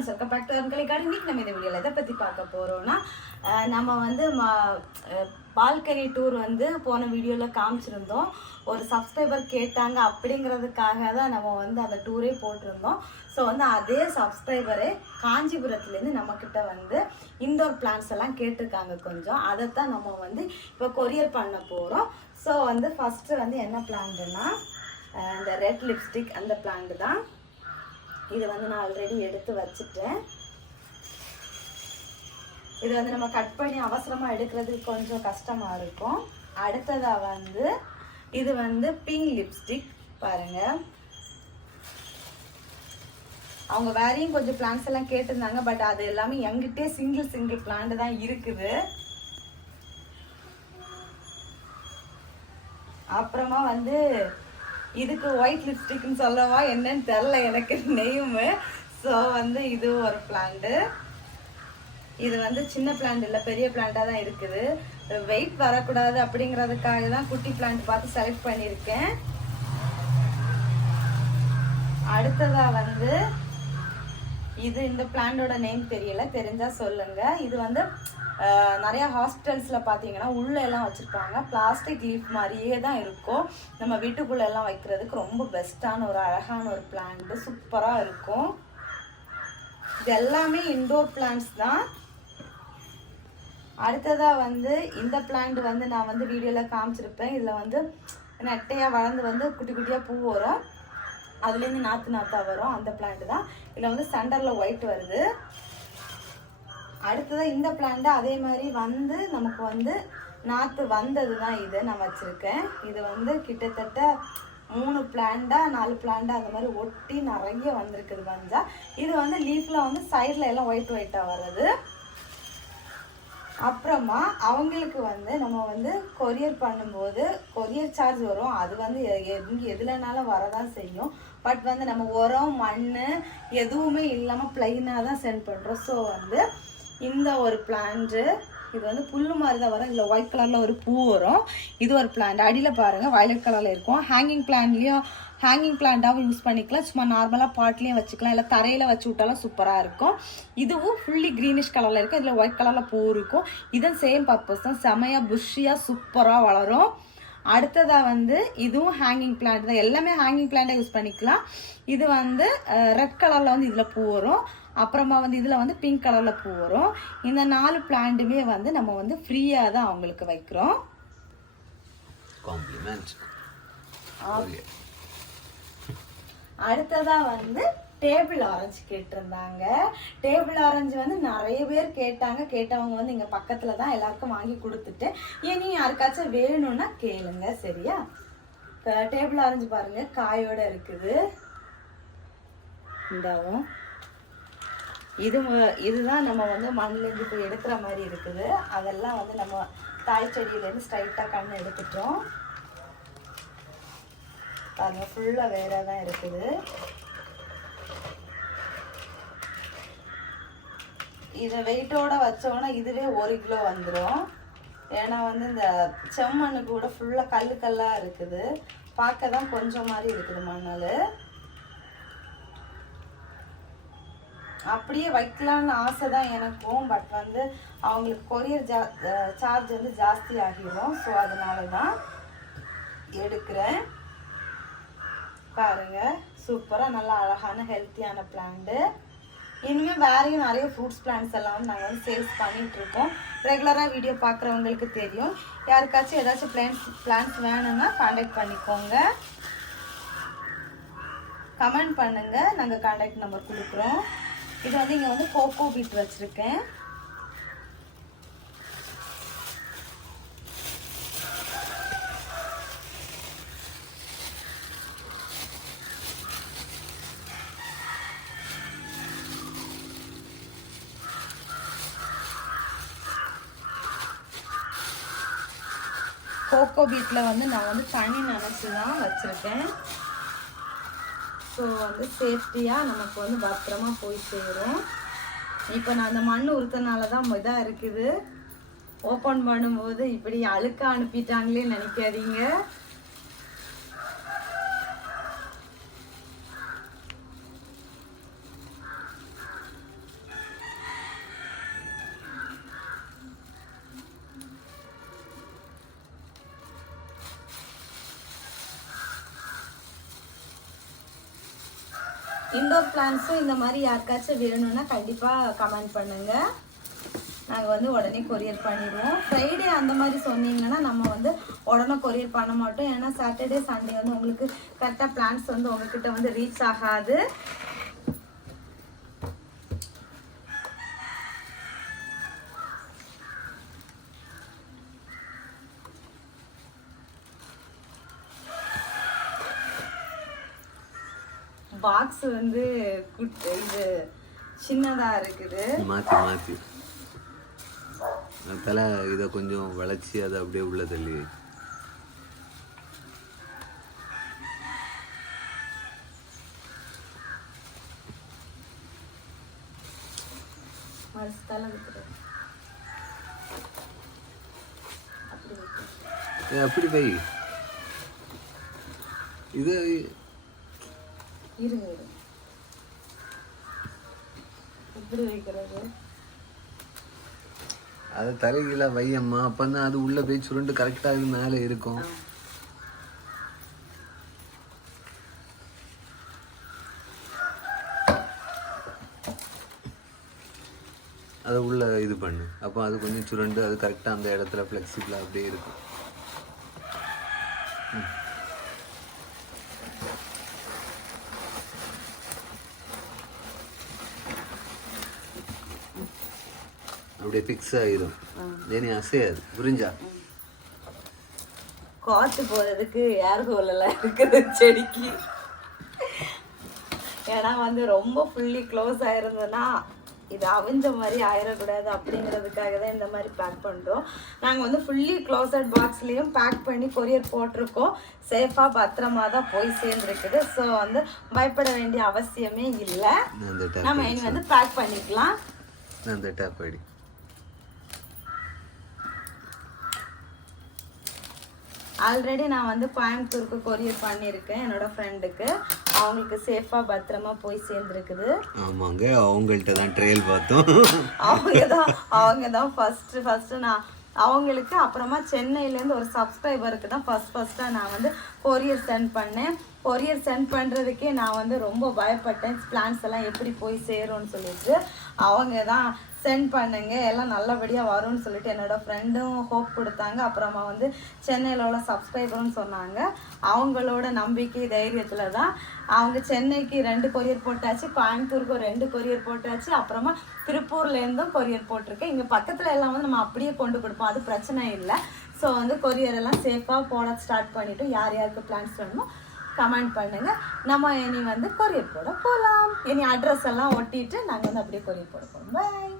Friends, welcome back to அன்கலை garden. இன்னைக்கு நம்ம இந்த வீடியோவில் எதை பற்றி பார்க்க போகிறோம்னா, நம்ம வந்து பால்கனி டூர் வந்து போன வீடியோவில் காமிச்சிருந்தோம். ஒரு சப்ஸ்கிரைபர் கேட்டாங்க, அப்படிங்கிறதுக்காக தான் நம்ம வந்து அந்த டூரே போட்டிருந்தோம். ஸோ வந்து அதே சப்ஸ்கிரைபரே காஞ்சிபுரத்துலேருந்து நம்மக்கிட்ட வந்து இன்டோர் பிளான்ஸ் எல்லாம் கேட்டிருக்காங்க கொஞ்சம். அதைத்தான் நம்ம வந்து இப்போ கொரியர் பண்ண போகிறோம். ஸோ வந்து ஃபஸ்ட்டு வந்து என்ன பிளான்ட்னா, இந்த ரெட் லிப்ஸ்டிக் அந்த பிளான்ட் தான். இது வந்து நான் ஆல்ரெடி எடுத்து வச்சுட்டேன். இது வந்து நம்ம கட் பண்ணி அவசரமாக எடுக்கிறதுக்கு கொஞ்சம் கஷ்டமாக இருக்கும். அடுத்ததாக வந்து இது வந்து பிங்க் லிப்ஸ்டிக் பாருங்கள். அவங்க வேறையும் கொஞ்சம் பிளான்ஸ் எல்லாம் கேட்டிருந்தாங்க, பட் அது எல்லாமே எங்கிட்டே சிங்கிள் பிளான்ட் தான் இருக்குது. அப்புறமா வந்து இதுக்கு ஒயிட் லிப்ஸ்டிக்னு சொல்லவா என்னன்னு தெரில எனக்கு நெய்மு. ஸோ வந்து இது ஒரு பிளான்ட்டு. இது வந்து சின்ன பிளான்ட் இல்லை, பெரிய பிளான்ட்டாக தான் இருக்குது. வெயிட் வரக்கூடாது அப்படிங்கிறதுக்காக தான் குட்டி பிளான்ட் பார்த்து செலக்ட் பண்ணியிருக்கேன். அடுத்ததாக வந்து இது இந்த பிளான்டோட நேம் தெரியல, தெரிஞ்சால் சொல்லுங்கள். இது வந்து நிறையா ஹாஸ்பிட்டல்ஸில் பார்த்தீங்கன்னா உள்ளே எல்லாம் வச்சுருப்பாங்க. பிளாஸ்டிக் லீஃப் மாதிரியே தான் இருக்கும். நம்ம வீட்டுக்குள்ளே எல்லாம் வைக்கிறதுக்கு ரொம்ப பெஸ்ட்டான ஒரு அழகான ஒரு பிளான்ட்டு, சூப்பராக இருக்கும். இது எல்லாமே இன்டோர் பிளான்ட்ஸ் தான். அடுத்ததாக வந்து இந்த பிளான்ட் வந்து நான் வந்து வீடியோவில் காமிச்சிருப்பேன். இதில் வந்து நெட்டையாக வளர்ந்து வந்து குட்டி குட்டியாக பூ வரும், அதுலேருந்து நாற்றாக வரும். அந்த பிளான்ட் தான். இதில் வந்து சென்டரில் ஒயிட் வருது. அடுத்ததாக இந்த பிளான்ட் அதே மாதிரி வந்து நமக்கு வந்து நாற்று வந்தது தான். இது நான் வச்சுருக்கேன். இது வந்து கிட்டத்தட்ட 3 பிளான்ட்டா 4 பிளான்ட்டா அந்த மாதிரி ஒட்டி நிறைய வந்திருக்குது பஞ்சா. இது வந்து லீஃபில் வந்து சைடில் எல்லாம் ஒயிட்டாக வர்றது. அப்புறமா அவங்களுக்கு வந்து நம்ம வந்து கொரியர் பண்ணும்போது கொரியர் சார்ஜ் வரும். அது வந்து எதுலனாலும் வரதான் செய்யும். பட் வந்து நம்ம உரம் மண் எதுவுமே இல்லாமல் ப்ளைனாக தான் சென்ட் பண்ணுறோம். ஸோ வந்து இந்த ஒரு பிளான்ட்டு இது வந்து புல்லு மாதிரி தான் வரும். இதில் ஒயிட் கலரில் ஒரு பூ வரும். இது ஒரு பிளான்ட். அடியில் பாருங்கள் வயலட் கலரில் இருக்கும். ஹேங்கிங் பிளான்ட்டாகவும் யூஸ் பண்ணிக்கலாம். சும்மா நார்மலாக பாட்லேயும் வச்சுக்கலாம், இல்லை தரையில் வச்சு விட்டாலும் சூப்பராக இருக்கும். இதுவும் ஃபுல்லி க்ரீனிஷ் கலரில் இருக்கும். இதில் ஒயிட் கலரில் பூ இருக்கும். இதுவும் சேம் பர்பஸ் தான். செமையாக புஷ்ஷியாக சூப்பராக வளரும். அடுத்ததாக வந்து இதுவும் ஹேங்கிங் பிளான்ட் தான். எல்லாமே ஹேங்கிங் பிளான்ட்டை யூஸ் பண்ணிக்கலாம். இது வந்து ரெட் கலரில் வந்து இதில் பூ வரும். அப்புறமா வந்து இதில் வந்து பிங்க் கலரில் பூ வரும். இந்த 4 பிளான்ட்டுமே வந்து நம்ம வந்து ஃப்ரீயாக தான் அவங்களுக்கு வைக்கிறோம். அடுத்ததாக வந்து டேபிள் ஆரஞ்சு கேட்டிருந்தாங்க. டேபிள் ஆரஞ்சு வந்து நிறைய பேர் கேட்டவங்க வந்து இங்கே பக்கத்தில் தான் எல்லாருக்கும் வாங்கி கொடுத்துட்டு, இனி யாருக்காச்சும் வேணும்னா கேளுங்க, சரியா? டேபிள் ஆரஞ்சு பாருங்கள் காயோடு இருக்குது. இந்தாவும் இதுதான் நம்ம வந்து மண்ணிலேருந்து இப்போ எடுக்கிற மாதிரி இருக்குது. அதெல்லாம் வந்து நம்ம தாய் செடியிலேருந்து ஸ்ட்ரைட்டாக கண்ணு எடுத்துட்டோம். பாருங்க ஃபுல்லாக வேற தான் இருக்குது. இதை வெயிட்டோட வச்சோன்னா இதுவே 1 கிலோ வந்துடும். ஏன்னா வந்து இந்த செம்மண்ணு கூட ஃபுல்லாக கல்லாக இருக்குது. பார்க்க தான் கொஞ்சம் மாதிரி இருக்குது மண்ணல். அப்படியே வைக்கலான்னு ஆசை தான் எனக்கும். பட் வந்து அவங்களுக்கு கொரியர் சார்ஜ் வந்து ஜாஸ்தி ஆகிடும். ஸோ அதனால தான் எடுக்கிறேன். பாருங்கள் சூப்பராக நல்லா அழகான ஹெல்த்தியான பிளான்ட்டு. இனிமேல் வேறையும் நிறைய ஃப்ரூட்ஸ் பிளான்ட்ஸ் எல்லாம் வந்து நாங்கள் வந்து சேல்ஸ் பண்ணிகிட்ருக்கோம். ரெகுலராக வீடியோ பார்க்குறவங்களுக்கு தெரியும். யாருக்காச்சும் ஏதாச்சும் பிளான்ட்ஸ் வேணும்னா காண்டாக்ட் பண்ணிக்கோங்க, கமெண்ட் பண்ணுங்கள், நாங்கள் காண்டாக்ட் நம்பர் கொடுக்குறோம். இது வந்து இங்கே வந்து கோகோ பீட் வச்சுருக்கேன். கோகோ பீட்டில் வந்து நான் வந்து தண்ணி நினச்சி தான் வச்சுருக்கேன். ஸோ வந்து சேஃப்டியாக நமக்கு வந்து பத்திரமா போய் சேரும். இப்போ நான் அந்த மண் உறுத்தனால தான் இதாக இருக்குது. ஓப்பன் பண்ணும்போது இப்படி அழுக்க அனுப்பிட்டாங்களே நினைக்காதீங்க. இண்டோர் பிளான்ஸும் இந்த மாதிரி யாருக்காச்சும் வேணும்னா கண்டிப்பாக கமெண்ட் பண்ணுங்கள். நாங்கள் வந்து உடனே கொரியர் பண்ணிடுவோம். ஃப்ரைடே அந்த மாதிரி சொன்னீங்கன்னா நம்ம வந்து உடனே கொரியர் பண்ண மாட்டோம். ஏன்னா சாட்டர்டே சண்டே வந்து உங்களுக்கு கரெக்டாக பிளான்ஸ் வந்து உங்ககிட்ட வந்து ரீச் ஆகாது. பாக்ஸ் வந்து இது சின்னதாக இருக்குது. மாற்றி மாற்றி தலை இதை கொஞ்சம் வளைச்சி அதை அப்படியே உள்ள தள்ளி அப்படி வை. இது இருங்க எப்படி வைக்கிறது? அதை தலைகீழ வையம்மா, அப்பதான் அது உள்ள போய் சுருண்டு கரெக்டா இது மேல இருக்கும். அதை உள்ள இது பண்ணு, அப்போ அது கொஞ்சம் சுருண்டு அது கரெக்டா அந்த இடத்துல ஃப்ளெக்சிபிளா அப்படியே இருக்கும். அப்படியே ஃபிக்ஸ் ஆயிடும். ஏனி அசையாது. புரிஞ்சா? காற்று போகிறதுக்கு ஏர் ஹோலெல்லாம் இருக்குது செடிக்கு. ஏன்னா வந்து ரொம்ப ஃபுல்லி க்ளோஸ் ஆயிருந்ததுன்னா இது அவிஞ்ச மாதிரி ஆயிடக்கூடாது அப்படிங்கிறதுக்காக தான் இந்த மாதிரி பேக் பண்ணுறோம். நாங்கள் வந்து ஃபுல்லி க்ளோசட் பாக்ஸ்லேயும் பேக் பண்ணி கொரியர் போட்டிருக்கோம். சேஃபாக பத்திரமா தான் போய் சேர்ந்துருக்குது. ஸோ வந்து பயப்பட வேண்டிய அவசியமே இல்லை. நம்ம இனி வந்து பேக் பண்ணிக்கலாம். அந்த டேப் ஐடி ஆல்ரெடி நான் வந்து கோயம்புத்தூருக்கு கொரியர் பண்ணியிருக்கேன் என்னோட ஃப்ரெண்டுக்கு. அவங்களுக்கு சேஃபாக பத்திரமா போய் சேர்ந்துருக்குது. ஆமாங்க, அவங்கள்ட்ட தான் ட்ரையல் பார்த்தோம். அவங்க தான் ஃபஸ்ட்டு நான் அவங்களுக்கு, அப்புறமா சென்னையிலேருந்து ஒரு சப்ஸ்கிரைபருக்கு தான் ஃபஸ்ட்டாக நான் வந்து கொரியர் சென்ட் பண்ணேன். கொரியர் சென்ட் பண்ணுறதுக்கே நான் வந்து ரொம்ப பயப்பட்டேன், பிளான்ஸ் எல்லாம் எப்படி போய் சேரும்னு சொல்லிட்டு. அவங்க தான் சென்ட் பண்ணுங்க எல்லாம் நல்லபடியாக வரும்னு சொல்லிட்டு என்னோட ஃப்ரெண்டும் ஹோப் கொடுத்தாங்க. அப்புறமா வந்து சென்னையில் உள்ள சப்ஸ்கிரைபர்னு சொன்னாங்க. அவங்களோட நம்பிக்கை தைரியத்தில் தான் அவங்க சென்னைக்கு 2 கொரியர் போட்டாச்சு, கோயம்புத்தூருக்கு 2 கொரியர் போட்டாச்சு, அப்புறமா திருப்பூர்லேருந்தும் கொரியர் போட்டிருக்கேன். இங்கே பக்கத்தில் எல்லாம் வந்து நம்ம அப்படியே கொண்டு கொடுப்போம், அது பிரச்சனை இல்லை. ஸோ வந்து கொரியர் எல்லாம் சேஃபாக போட ஸ்டார்ட் பண்ணிவிட்டு யார் யாருக்கு பிளான்ஸ் வேணுமோ கமெண்ட் பண்ணுங்கள். நம்ம இனி வந்து கொரியர் போட போகலாம். இனி அட்ரஸ் எல்லாம் ஒட்டிட்டு நாங்கள் வந்து அப்படியே கொரியர் போட போகிறோம். பாய்.